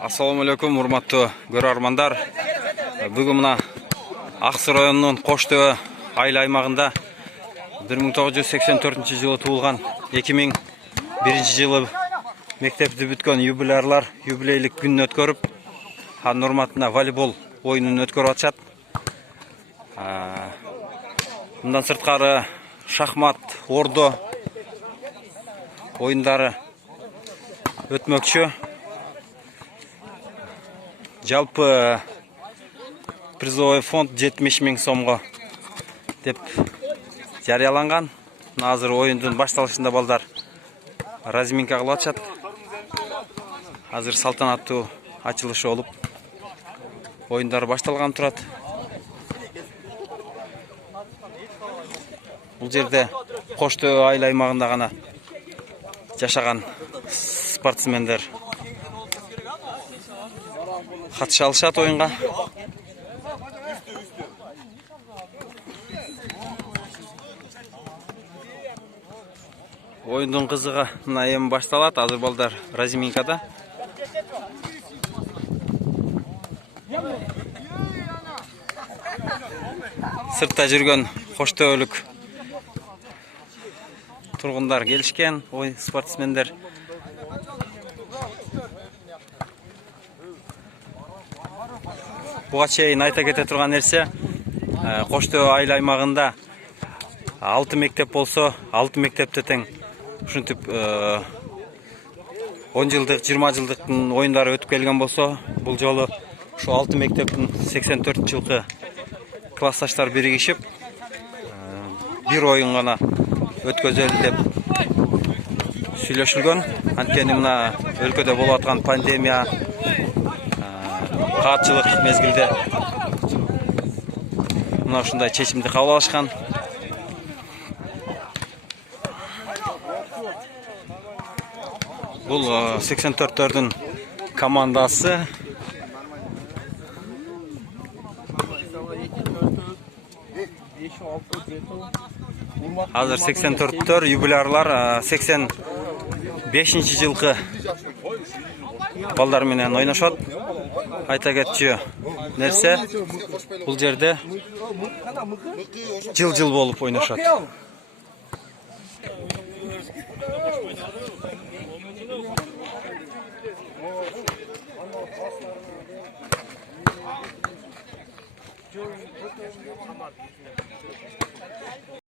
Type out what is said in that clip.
Assalamu alaikum, урматтуу көрөрмандар. Бүгүн мына Аксыр районунун Коштөбө айыл аймагында 1984 жылы туулган 2001 жылы мектепти бүткөн юбиларлар юбилейлик күнүн өткөрүп, анын урматына волейбол оюнун өткөрүп атышат. Мындан сырткары шахмат, ордо оюндары өтмөкчү. Жалпы призовой фонд 70 000 сомго деп жарыяланган. Азыр оюндун башталышында балдар разминка кылып атышат. Азыр салтанаттуу ачылышы болуп, оюндар башталган турат. Бул жерде Коштөбө айыл аймагында гана жашаган спортсмендер катыша алышат оюнга. Оюндун кызыгы мына эми башталат. Азыр балдар разминкада. Сыртта жүргөн коштөбөлүк тургундар келишкен, ой спортсмендер. Буга чейин айта кете турган нерсе, Коштөбө айыл аймагында 6 мектеп болсо, 6 мектепте тең ушинтип 10 жылдык, 20 жылдыктын оюндары өтүп келген болсо, бул жолу ушу 6 мектептин 84 жылкы классташтар биригишип, бир оюн гана өткөзөлү деп сүйлөшүлгөн. Анткени мына өлкөдө болуп аткан пандемия, каатчылык мезгилде мына ушундай чечимди кабыл алышкан. Бул 84-төрдүн командасы. Азыр 84-төр юбилярлар 85 жылкы балдар менен ойношот. Айта кетчү нерсе, бул жерде жыл болуп ойношот.